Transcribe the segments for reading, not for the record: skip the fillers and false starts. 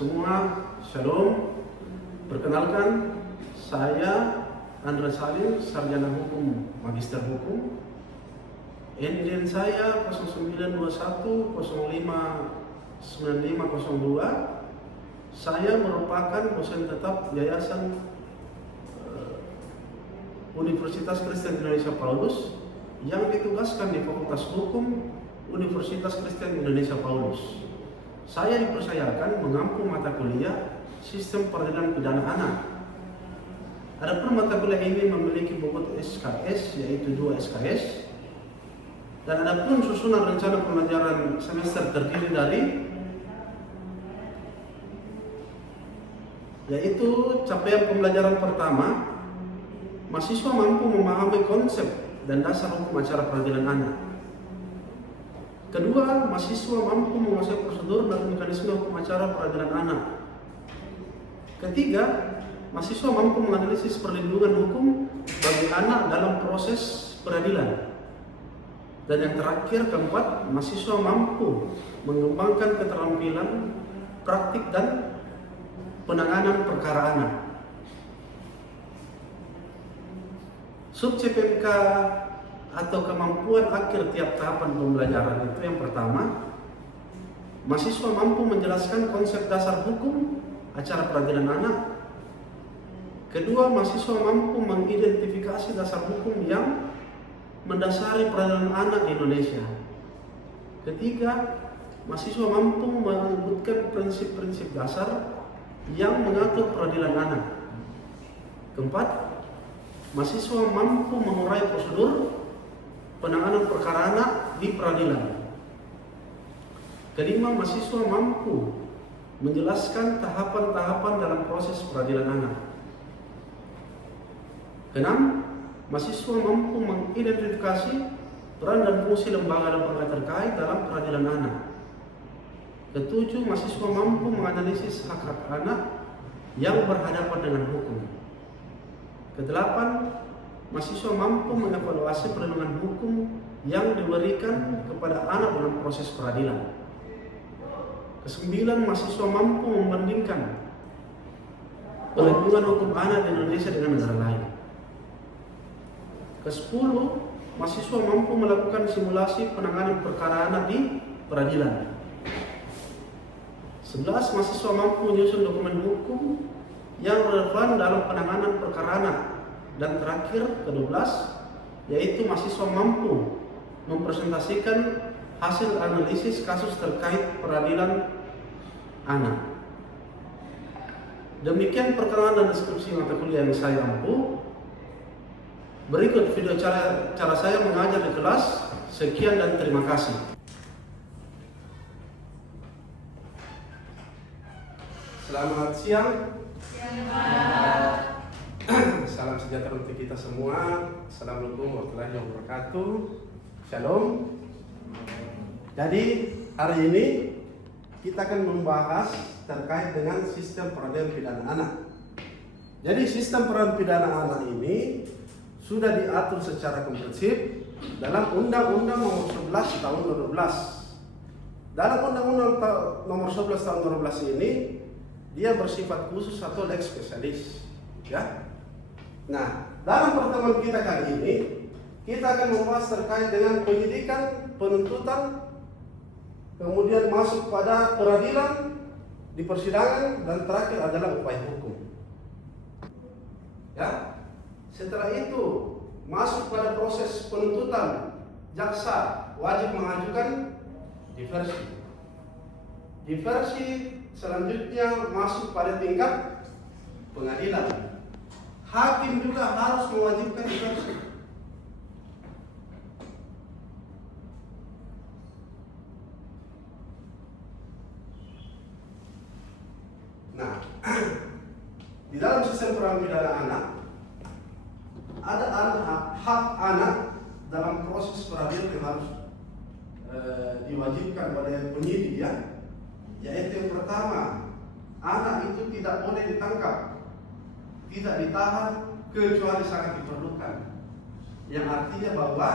semua, Shalom. Perkenalkan, saya Andra Salim, Sarjana Hukum, Magister Hukum. NIDN saya 0921059502. Saya merupakan dosen tetap Yayasan Universitas Kristen Indonesia Paulus yang ditugaskan di Fakultas Hukum Universitas Kristen Indonesia Paulus. Saya dipercayakan mengampu mata kuliah Sistem Peradilan Pidana Anak. Adapun mata kuliah ini memiliki bobot SKS, yaitu 2 SKS. Dan adapun susunan rencana pembelajaran semester terdiri dari yaitu capaian pembelajaran pertama, mahasiswa mampu memahami konsep dan dasar hukum acara peradilan anak. Kedua, mahasiswa mampu menguasai prosedur dan mekanisme hukum acara peradilan anak. Ketiga, mahasiswa mampu menganalisis perlindungan hukum bagi anak dalam proses peradilan. Dan yang terakhir, keempat, mahasiswa mampu mengembangkan keterampilan praktik dan penanganan perkara anak. Sub CPMK atau kemampuan akhir tiap tahapan pembelajaran itu yang pertama, mahasiswa mampu menjelaskan konsep dasar hukum acara peradilan anak. Kedua, mahasiswa mampu mengidentifikasi dasar hukum yang mendasari peradilan anak di Indonesia. Ketiga, mahasiswa mampu menyebutkan prinsip-prinsip dasar yang mengatur peradilan anak. Keempat, mahasiswa mampu mengurai prosedur penanganan perkara anak di peradilan. Kelima, mahasiswa mampu menjelaskan tahapan-tahapan dalam proses peradilan anak. Keenam, mahasiswa mampu mengidentifikasi peran dan fungsi lembaga-lembaga terkait dalam peradilan anak. Ketujuh, mahasiswa mampu menganalisis hak-hak anak yang berhadapan dengan hukum. Kedelapan, mahasiswa mampu mengevaluasi perlindungan hukum yang diberikan kepada anak dalam proses peradilan. Kesembilan, mahasiswa mampu membandingkan perlindungan hukum anak di Indonesia dengan negara lain. Kesepuluh, mahasiswa mampu melakukan simulasi penanganan perkara anak di peradilan. 11, mahasiswa mampu menyusun dokumen hukum yang relevan dalam penanganan perkara anak. Dan terakhir, ke-12, yaitu mahasiswa mampu mempresentasikan hasil analisis kasus terkait peradilan anak. Demikian perkenalan dan deskripsi mata kuliah yang saya ampu. Berikut video cara saya mengajar di kelas. Sekian dan terima kasih. Selamat siang. Salam sejahtera untuk kita semua. Assalamualaikum warahmatullahi wabarakatuh. Shalom. Jadi hari ini kita akan membahas terkait dengan sistem peradilan pidana anak. Jadi sistem peradilan pidana anak ini sudah diatur secara komprehensif dalam Undang-Undang Nomor 11 Tahun 2012. Dalam Undang-Undang Nomor 11 Tahun 2012 ini dia bersifat khusus atau lex spesialis, ya. Nah, dalam pertemuan kita kali ini kita akan membahas terkait dengan penyidikan, penuntutan, kemudian masuk pada peradilan di persidangan, dan terakhir adalah upaya hukum. Ya. Setelah itu masuk pada proses penuntutan, jaksa wajib mengajukan diversi. Diversi selanjutnya masuk pada tingkat pengadilan. Hakim juga harus mewajibkan diversi. Nah, di dalam sistem peradilan pidana anak ada hak anak dalam proses peradilan yang harus diwajibkan oleh penyidik, ya. Yaitu yang pertama, anak itu tidak boleh ditangkap, tidak ditahan kecuali sangat diperlukan. Yang artinya bahwa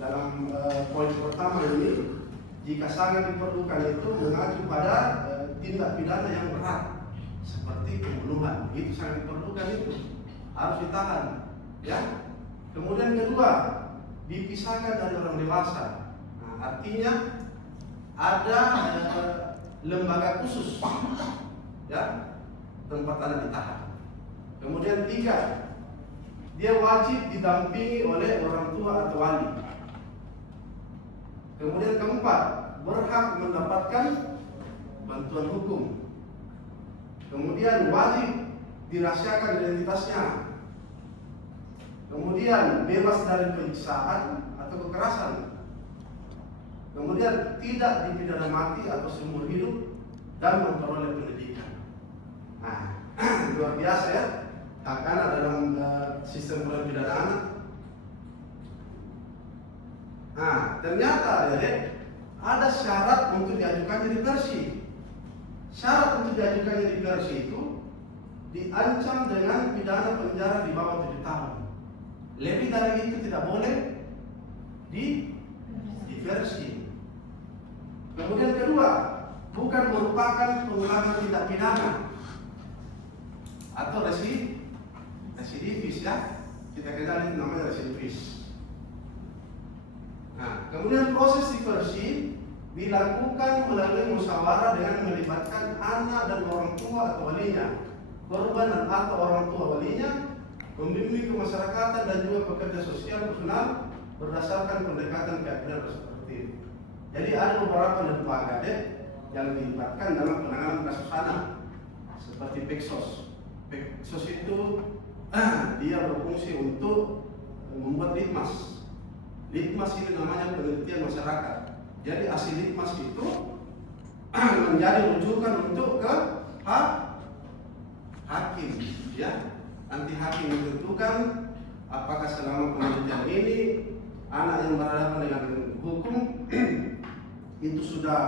dalam poin pertama ini, jika sangat diperlukan itu mengacu pada tindak pidana yang berat seperti pembunuhan. Itu sangat diperlukan, itu harus ditahan, ya. Kemudian kedua, dipisahkan dari orang dewasa. Nah, artinya ada lembaga khusus, ya, tempat anak ditahan. Kemudian tiga, dia wajib didampingi oleh orang tua atau wali. Kemudian keempat, berhak mendapatkan bantuan hukum. Kemudian wajib dirahasiakan identitasnya. Kemudian bebas dari penyiksaan atau kekerasan. Kemudian tidak dipidana mati atau seumur hidup dan memperoleh pendidikan. Nah, luar biasa ya hak anak dalam sistem pidana anak. Nah, ternyata ya, ada syarat untuk diajukannya diversi. Syarat untuk diajukannya diversi itu diancam dengan pidana penjara di bawah 7 tahun. Lebih dari itu tidak boleh diversi. Kemudian kedua, bukan merupakan pengulangan tindak pidana atau residivis, ya. Kita kenal itu namanya residivis. Nah, kemudian proses diversi dilakukan melalui musyawarah dengan melibatkan anak dan orang tua atau walinya, korban atau orang tua walinya, pembimbing kemasyarakatan dan juga pekerja sosial profesional berdasarkan pendekatan keadilan restoratif. Jadi ada beberapa lembaga yang dilibatkan dalam penanganan kasus anak, seperti Peksos. Peksos itu dia berfungsi untuk membuat litmas. Litmas ini namanya penelitian masyarakat. Jadi hasil litmas itu menjadi rujukan untuk ke hakim, ya. Nanti hakim menentukan apakah selama penelitian ini anak yang berhadapan dengan hukum itu sudah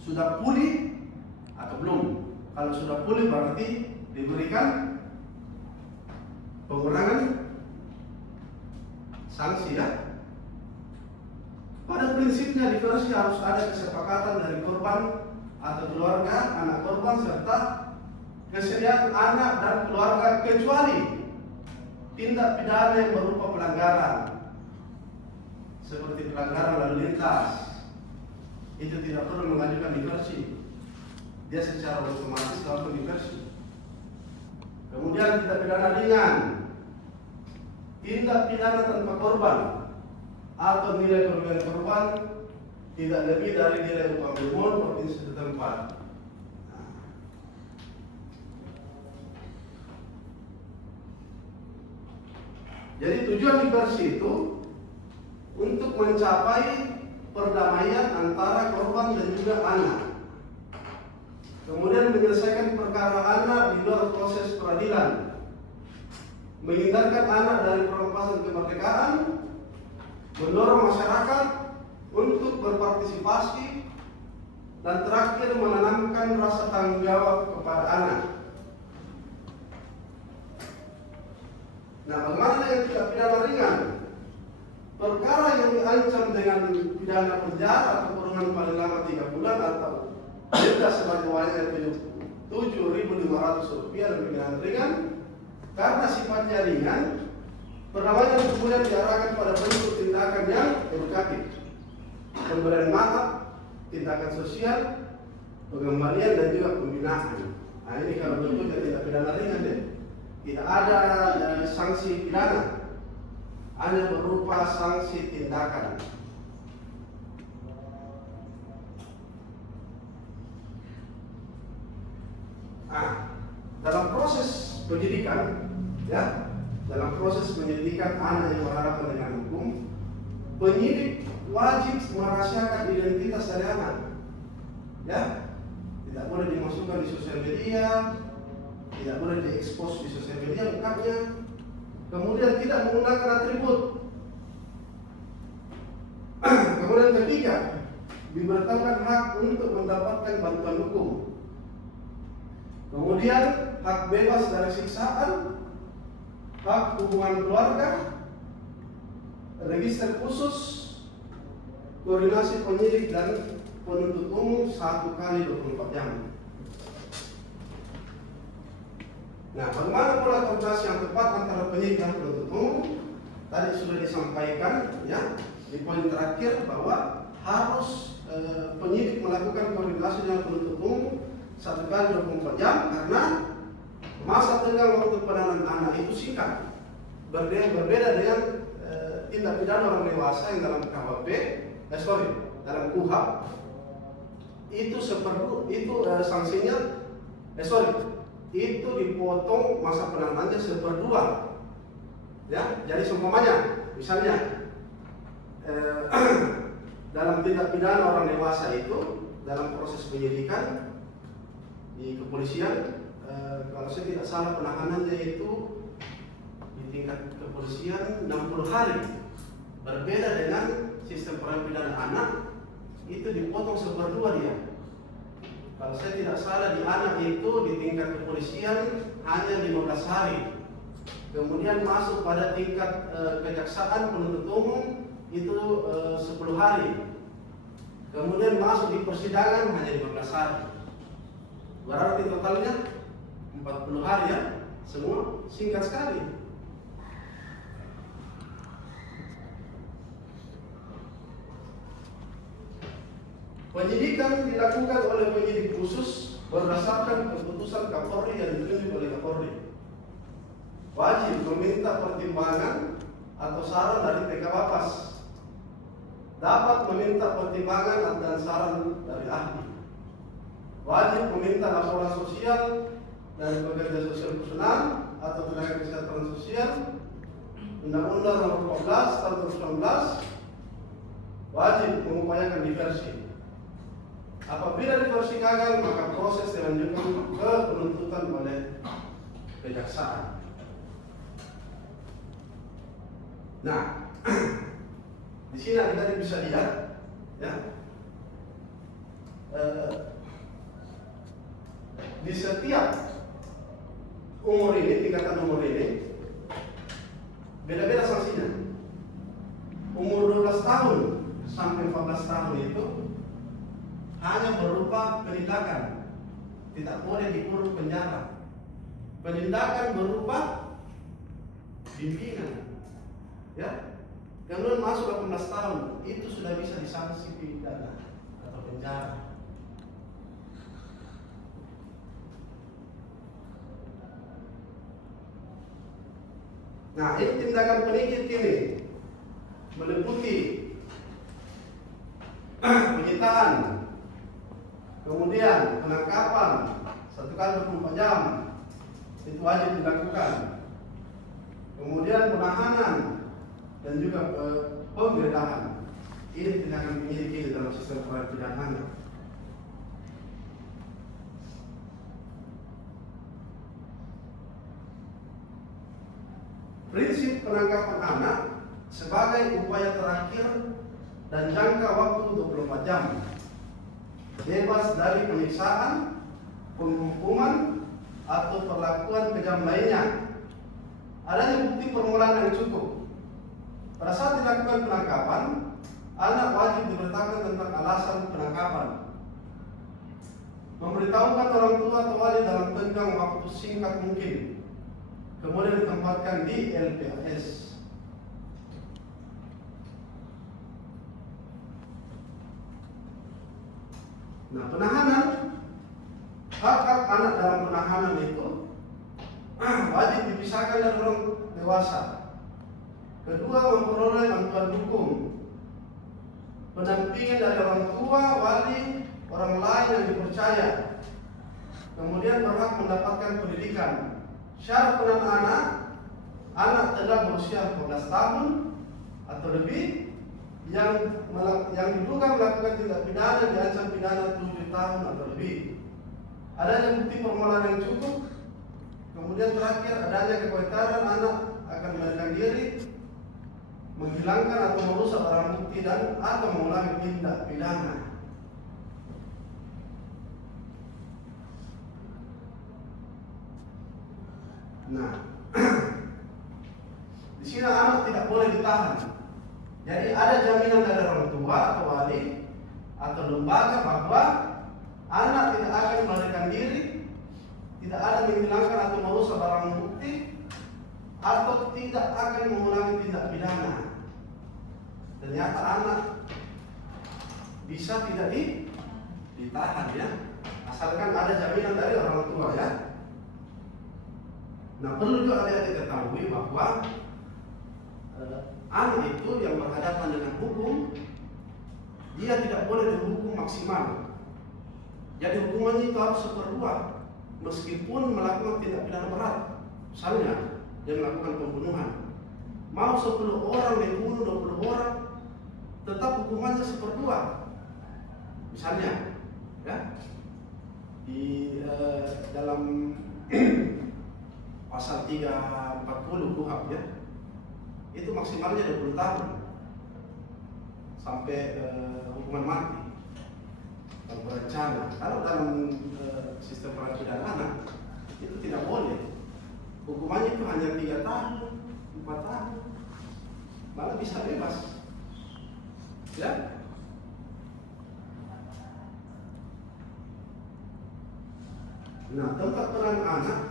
sudah pulih atau belum. Kalau sudah pulih berarti diberikan pengurangan sanksi, ya. Pada prinsipnya diversi harus ada kesepakatan dari korban atau keluarga anak korban serta kesediaan anak dan keluarga, kecuali tindak pidana yang berupa pelanggaran seperti pelanggaran lalu lintas. Itu tidak perlu mengajukan diversi, dia secara otomatis lakukan diversi. Kemudian tindak pidana ringan, tindak pidana tanpa korban atau nilai kerugian korban tidak lebih dari nilai upah minimum provinsi setempat. Jadi tujuan diversi itu untuk mencapai perdamaian antara korban dan juga anak. Kemudian menyelesaikan perkara anak di luar proses peradilan, menghindarkan anak dari perampasan kemerdekaan, mendorong masyarakat untuk berpartisipasi, dan terakhir menanamkan rasa tanggung jawab kepada anak. Nah, bagaimana dengan tindak pidana ringan? Perkara yang diancam dengan pidana penjara atau kurungan paling lama 3 bulan atau denda sebanyak Rp7.500 dan pidana ringan, karena sifatnya ringan, perdamaian kemudian diarahkan pada bentuk tindakan yang edukatif, pemberian maaf, tindakan sosial, pengembalian dan juga pembinaan. Nah, ini kalau bentuknya tidak pidana ringan, tidak ada sanksi pidana, hanya berupa sanksi tindakan. Nah, dalam proses penyidikan, ya, dalam proses penyelidikan anak yang berhadapan dengan hukum, penyidik wajib merahasiakan identitas dari anak, ya, tidak boleh dimasukkan di sosial media, tidak boleh diekspos di sosial media mukanya, kemudian tidak menggunakan atribut. Kemudian ketiga, diberitahukan hak untuk mendapatkan bantuan hukum. Kemudian hak bebas dari siksaan, hak hubungan keluarga, register khusus, koordinasi penyidik dan penuntut umum 1 kali 24 jam. Nah, bagaimana pula koordinasi yang tepat antara penyidik dan penuntut umum? Tadi sudah disampaikan ya di poin terakhir bahwa harus penyidik melakukan koordinasi dengan penuntut umum 1 kali 24 jam karena masa tenggang waktu penahanan anak itu singkat. Berbeda dengan tindak pidana orang dewasa yang dalam KUHP, dalam KUHP itu sanksinya itu dipotong masa penahanannya 1/2. Ya, jadi seumpamanya misalnya dalam tindak pidana orang dewasa itu dalam proses penyidikan di kepolisian, kalau saya tidak salah penahanannya itu di tingkat kepolisian 60 hari. Berbeda dengan sistem pidana anak itu dipotong 1/2 dia. Kalau saya tidak salah di anak itu di tingkat kepolisian hanya 15 hari. Kemudian masuk pada tingkat kejaksaan penuntut umum itu 10 hari. Kemudian masuk di persidangan hanya 15 hari. Berarti totalnya 40 hari ya. Semua singkat sekali. Penyidikan dilakukan oleh penyidik khusus berdasarkan keputusan Kapolri yang ditunjuk oleh Kapolri. Wajib meminta pertimbangan atau saran dari PK Bapas. Dapat meminta pertimbangan dan saran dari ahli. Wajib meminta laporan sosial dari pekerja sosial personal atau tenaga kesehatan sosial. Undang-Undang Nomor 14 Tahun 2019 wajib mengupayakan diversi. Apabila diversi gagal, maka proses dilanjutkan ke penuntutan oleh kejaksaan. Nah, di sini kita bisa lihat, ya, di setiap umur ini, tingkatan umur ini, beda-beda sanksinya. Umur 12 tahun sampai 14 tahun itu hanya berupa penindakan, tidak boleh dikurung penjara. Penindakan berupa bimbingan, ya. Kemudian masuk 18 tahun itu sudah bisa disanksi pidana atau penjara. Nah, ini tindakan penyidik ini meliputi penyitaan, kemudian penangkapan 1 kali 24 jam itu wajib dilakukan. Kemudian penahanan dan juga penggeledahan. Ini tindakan penyidik ini dalam sistem pidana. Prinsip penangkapan anak sebagai upaya terakhir dan jangka waktu 24 jam. Bebas dari penyiksaan, penghukuman, atau perlakuan kejam lainnya. Adanya bukti permulaan yang cukup. Pada saat dilakukan penangkapan, anak wajib diberitahukan tentang alasan penangkapan. Memberitahukan orang tua atau wali dalam tenggang waktu singkat mungkin. Kemudian ditempatkan di LPAS. Nah, penahanan, hak-hak anak dalam penahanan itu wajib dipisahkan dari orang dewasa. Kedua, memperoleh bantuan hukum, pendampingan dari orang tua, wali, orang lain yang dipercaya. Kemudian berhak mendapatkan pendidikan. Syarat penahanan anak telah berusia 14 tahun atau lebih yang diduga melakukan tindak pidana diancam pidana 7 tahun atau lebih. Adanya bukti permulaan yang cukup. Kemudian terakhir, adanya kekhawatiran anak akan melarikan diri, menghilangkan atau merusak barang bukti dan atau mengulangi tindak pidana. Nah, di sini anak tidak boleh ditahan. Jadi ada jaminan dari orang tua atau wali, atau lembaga bahwa anak tidak akan melarikan diri, tidak ada menghilangkan atau merusak barang bukti, atau tidak akan mengulangi tindak pidana. Ternyata anak bisa tidak ditahan ya, asalkan ada jaminan dari orang tua ya. Nah, perlu juga adik-adik ketahui bahwa anak itu yang berhadapan dengan hukum, dia tidak boleh dihukum maksimal. Jadi hukumannya itu harus seperluas, meskipun melakukan tindak pidana berat. Misalnya, dia melakukan pembunuhan, mau 10 orang dibunuh, 20 orang, tetap hukumannya seperluas. Misalnya, ya, di dalam pasal 340 KUHP ya, itu maksimalnya 20 tahun sampai hukuman mati dan berencana. Kalau dalam sistem peradilan anak itu tidak boleh, hukumannya itu hanya 3 tahun, 4 tahun, malah bisa bebas ya. Nah, tempat penahanan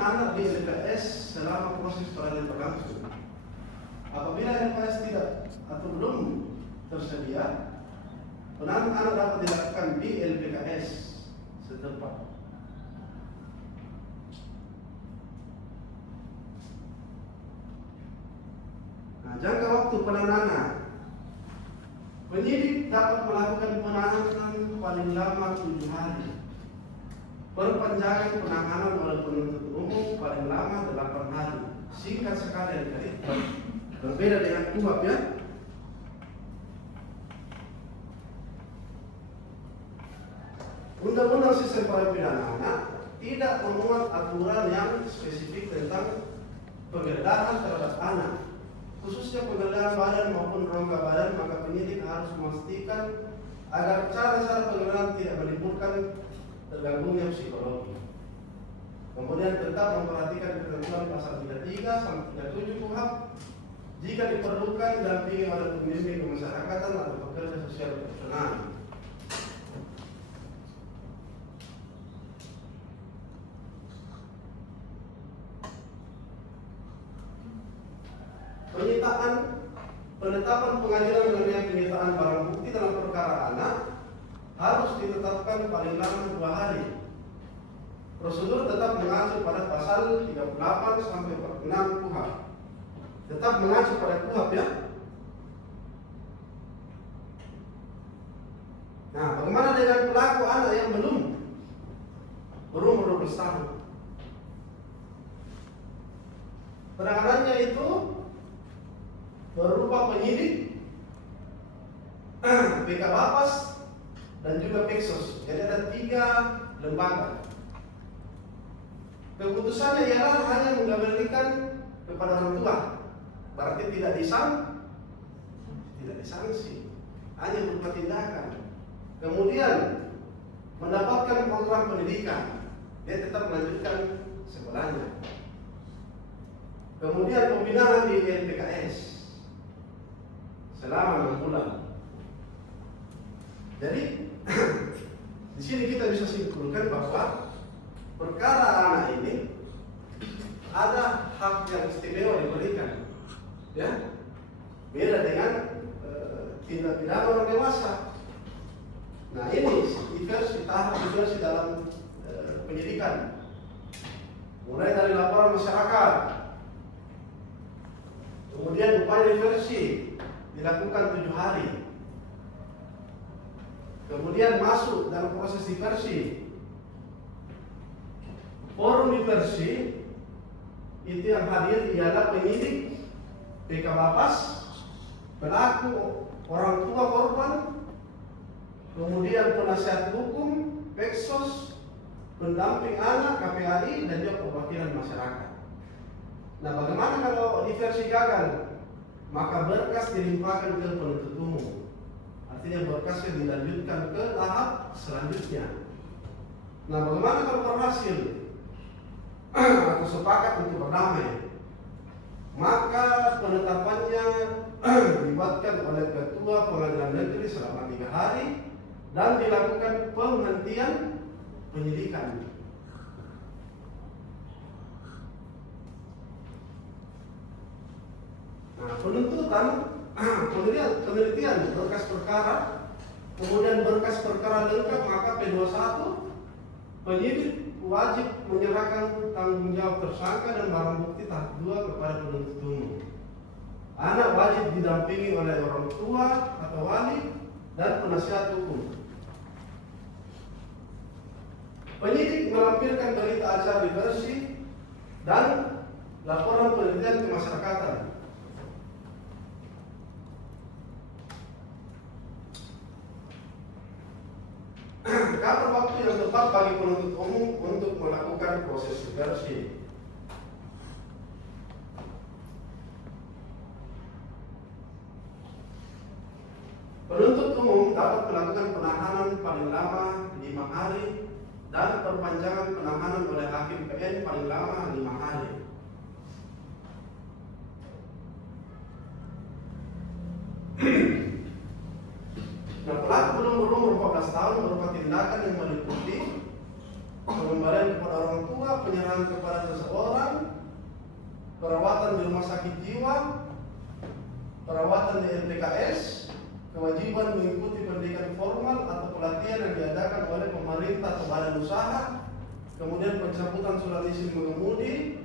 anak di LPS selama proses peradilan berlangsung. Apabila LPS tidak atau belum tersedia, penahanan anak dapat dilakukan di LPKS setempat. Nah, jangka waktu penahanan, penyidik dapat melakukan penahanan paling lama 7 hari. Perpanjangan penahanan oleh penuntut umum paling lama 8 hari. Singkat sekali adik-adik, berbeda dengan KUHP ya. Undang-undang sistem peradilan anak tidak memuat aturan yang spesifik tentang penggeledahan terhadap anak, khususnya penggeledahan badan maupun rongga badan. Maka penyidik harus memastikan agar cara-cara penggeledahan tidak menimbulkan terganggunya psikologi. Kemudian tetap memperhatikan ketentuan pasal 33 sampai 37 KUHP jika diperlukan dampingi oleh pembimbing kemasyarakatan atau pekerja sosial profesional. Penetapan pengadilan mengenai penyitaan barang bukti dalam perkara anak harus ditetapkan paling lama 2 hari. Prosedur tetap mengacu pada pasal 38 sampai 46 KUHP. Tetap mengacu pada KUHP ya. Nah, bagaimana dengan pelaku anak yang belum berumur 12 tahun? Penanganannya itu berupa penyidik, BK-Bapas, dan juga Peksos. Jadi ada 3 lembaga. Keputusannya ialah hanya mengembalikan kepada orang tua, berarti tidak disanksi, hanya berupa tindakan. Kemudian mendapatkan program pendidikan, dia tetap melanjutkan sekolahnya. Kemudian pembinaan di LPKS selama 6 bulan. Jadi di sini kita bisa simpulkan bahwa perkara anak ini ada hak yang istimewa diberikan, ya, beda dengan tindak pidana orang dewasa. Nah, ini diversi tahap diversi dalam penyidikan, mulai dari laporan masyarakat, kemudian upaya diversi dilakukan 7 hari, kemudian masuk dalam proses diversi. Forum diversi itu yang hadir ialah penyidik, BK-Bapas, pelaku, orang tua korban, kemudian penasihat hukum, Peksos, pendamping anak, KPAI, dan juga perwakilan masyarakat. Nah, bagaimana kalau diversi gagal? Maka berkas dilimpahkan ke penuntut umum. Artinya berkasnya dilanjutkan ke tahap selanjutnya. Nah, bagaimana kalau berhasil atau sepakat untuk berdamai? Maka penetapannya dibuatkan oleh Ketua Pengadilan Negeri selama 3 hari dan dilakukan penghentian penyidikan. Nah, penuntutan, penelitian berkas perkara, kemudian berkas perkara lengkap, maka P21 penyidik wajib menyerahkan tanggung jawab tersangka dan barang bukti tahap 2 kepada penuntut umum. Anak wajib didampingi oleh orang tua atau wali dan penasihat hukum. Penyidik melampirkan berita acara diversi dan laporan penelitian kemasyarakatan. Kapan waktu yang tepat bagi penuntut umum untuk melakukan proses diversi? Penuntut umum dapat melakukan penahanan paling lama 5 hari dan perpanjangan penahanan oleh hakim PN paling lama 5 hari. Nah, pelaku belum berumur 14 tahun berupa tindakan yang meliputi pengembalian kepada orang tua, penyerahan kepada seseorang, perawatan di rumah sakit jiwa, perawatan di LPKS, kewajiban mengikuti pendidikan formal atau pelatihan yang diadakan oleh pemerintah atau badan usaha, kemudian pencabutan surat izin mengemudi,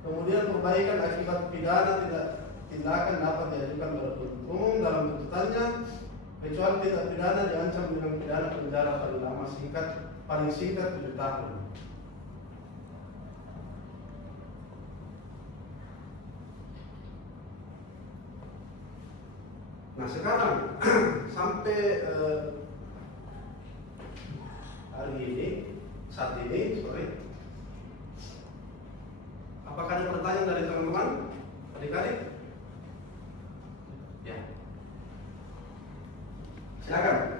kemudian perbaikan akibat pidana tindakan dapat diajukan oleh penuntut umum dalam tuntutannya, kecuali tindak pidana diancam dengan pidana penjara paling singkat 7 tahun. Nah, sekarang sampai saat ini, apakah ada pertanyaan dari teman-teman, adik-adik? Ya, silakan.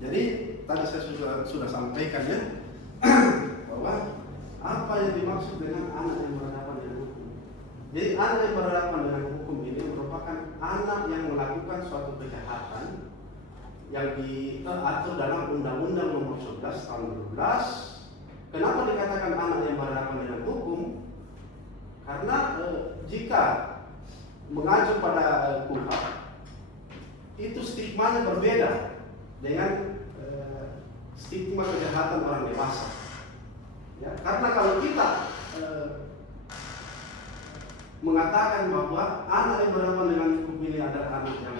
Jadi tadi saya sudah sampaikan ya bahwa apa yang dimaksud dengan anak yang berhadapan dengan hukum. Jadi anak yang berhadapan dengan hukum ini merupakan anak yang melakukan suatu kejahatan yang diatur dalam Undang-Undang Nomor 11 Tahun 2012. Kenapa dikatakan anak yang berhadapan dengan hukum? Karena jika mengacu pada KUHP itu stigmanya berbeda dengan stigma kejahatan orang dewasa. Ya, karena kalau kita mengatakan bahwa anak yang berhadapan dengan hukum ini adalah anak yang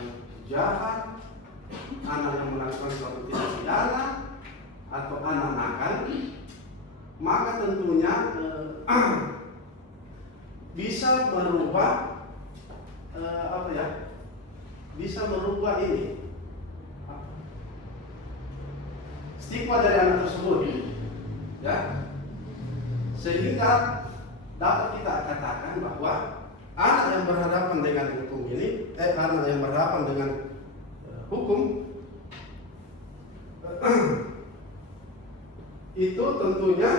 jahat, anak yang melakukan suatu tindak pidana, atau anak nakal, maka tentunya bisa merubah bisa merubah ini stigma dari anak tersebut, ya, sehingga dapat kita katakan bahwa anak yang berhadapan dengan hukum ini, anak yang berhadapan dengan hukum itu tentunya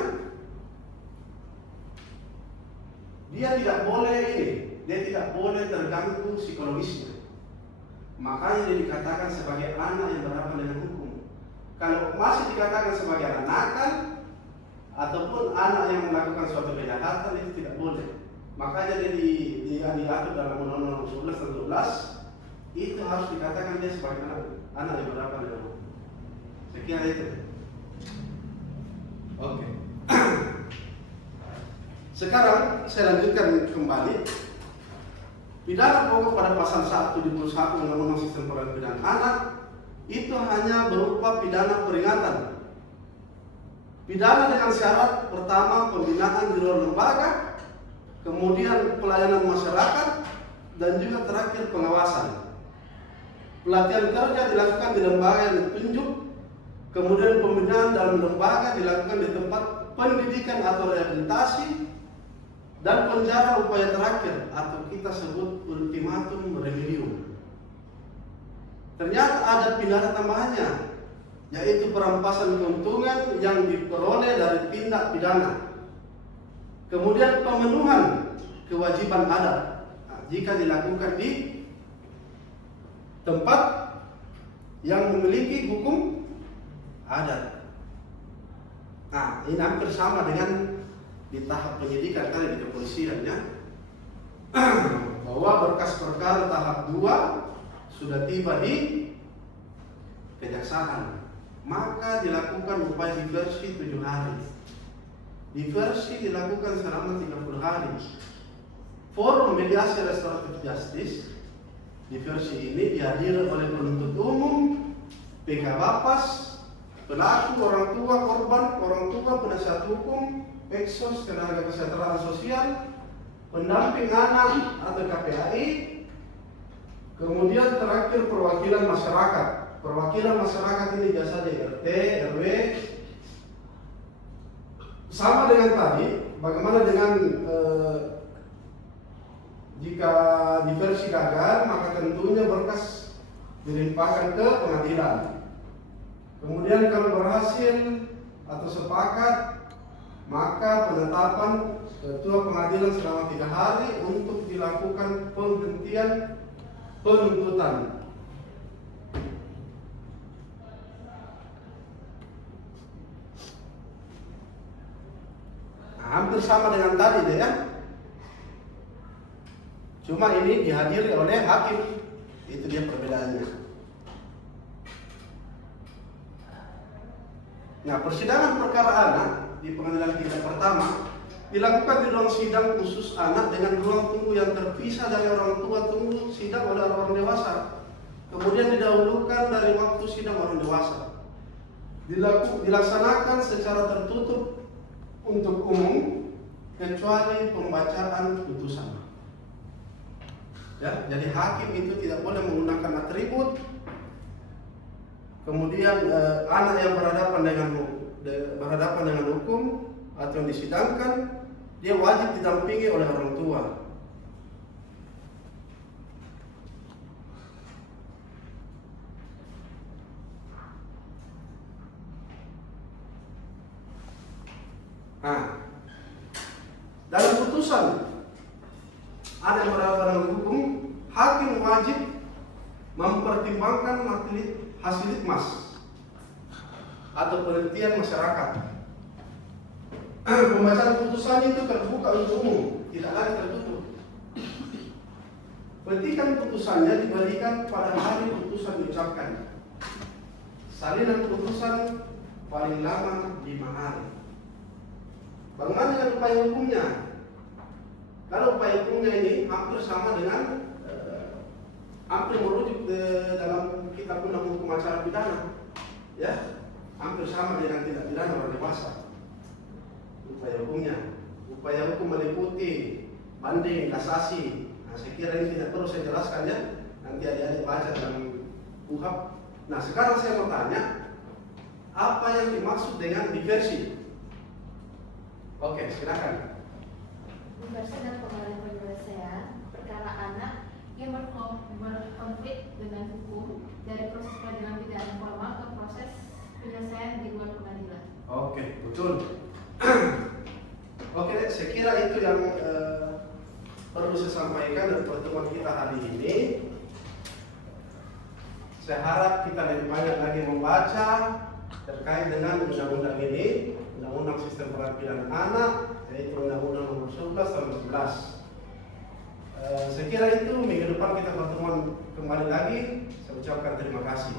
dia tidak boleh terganggu psikologisnya. Makanya dia dikatakan sebagai anak yang berhadapan dengan hukum. Kalau masih dikatakan sebagai anak nakal ataupun anak yang melakukan suatu kejahatan, itu tidak boleh. Makanya dia diatur dalam Undang-Undang 11 dan 12 itu harus dikatakan dia sebagai anak yang berhadapan dengan hukum. Sekian itu. Oke. Sekarang saya lanjutkan kembali. Pidana pokok pada pasal 171 Undang-Undang Sistem Peradilan Pidana Anak itu hanya berupa pidana peringatan. Pidana dengan syarat pertama pembinaan di luar lembaga, kemudian pelayanan masyarakat, dan juga terakhir pengawasan. Pelatihan kerja dilakukan di lembaga yang ditunjuk, kemudian pembinaan dalam lembaga dilakukan di tempat pendidikan atau rehabilitasi, dan penjara upaya terakhir atau kita sebut ultimatum remedium. Ternyata ada pidana tambahannya, yaitu perampasan keuntungan yang diperoleh dari tindak pidana. Kemudian pemenuhan kewajiban adat jika dilakukan di tempat yang memiliki hukum adat. Nah, ini hampir sama dengan di tahap penyidikan tadi di kepolisian ya. Bahwa berkas perkara tahap 2 sudah tiba di kejaksaan, maka dilakukan upaya diversi 7 hari. Diversi dilakukan selama 30 hari. Forum mediasi restoratif justice, diversi ini dihadiri oleh penuntut umum, PK Bapas, pelaku, orang tua korban, orang tua penasihat hukum, eksos, tenaga kesejahteraan sosial, pendamping anak atau KPAI, kemudian terakhir perwakilan masyarakat. Perwakilan masyarakat ini biasanya RT, RW. Sama dengan tadi, bagaimana dengan jika diversi gagal, maka tentunya berkas dilimpahkan ke pengadilan. Kemudian kalau berhasil atau sepakat, maka penetapan ketua pengadilan selama 3 hari untuk dilakukan penghentian penuntutan. Nah, hampir sama dengan tadi deh ya. Cuma ini dihadiri oleh hakim. Itu dia perbedaannya. Nah, persidangan perkara anak di pengadilan tingkat pertama dilakukan di ruang sidang khusus anak dengan ruang tunggu yang terpisah dari orang tua tunggu sidang oleh orang dewasa. Kemudian didahulukan dari waktu sidang orang dewasa. Dilaksanakan secara tertutup untuk umum kecuali pembacaan putusan. Ya, jadi hakim itu tidak boleh menggunakan atribut. Kemudian anak yang berhadapan dengan hukum atau yang disidangkan, dia wajib didampingi oleh orang tua. Nah, dalam putusan ada yang berhadapan dengan hukum, hakim wajib mempertimbangkan hasil litmas atau penelitian masyarakat. Pembacaan putusan itu terbuka untuk umum, tidak lagi tertutup. Petikan putusannya diberikan pada hari putusan diucapkan. Salinan putusan paling lama 5 hari. Bagaimana dengan upaya hukumnya? Kalau upaya hukumnya ini hampir sama dengan hampir merujuk dalam kitab undang hukum acara pidana, ya, hampir sama dengan tindak pidana orang dewasa. Upaya hukumnya, upaya hukum meliputi banding, kasasi. Nah, saya kira ini tidak perlu saya jelaskan ya, nanti adik-adik baca dalam KUHP. Nah, sekarang saya mau tanya, apa yang dimaksud dengan diversi? Oke, silakan. Diversi dan pengalihan penyelesaian perkara anak yang berkonflik dengan hukum dari proses peradilan pidana formal ke proses penyelesaian di luar pengadilan. Oke, betul. Oke, saya kira itu yang perlu saya sampaikan dari pertemuan kita hari ini. Saya harap kita lebih banyak lagi membaca terkait dengan undang-undang ini, Undang-Undang Sistem Peradilan Anak, yaitu Undang-Undang Nomor 11 Tahun 11. Saya kira itu, minggu depan kita pertemuan kembali lagi. Saya ucapkan terima kasih.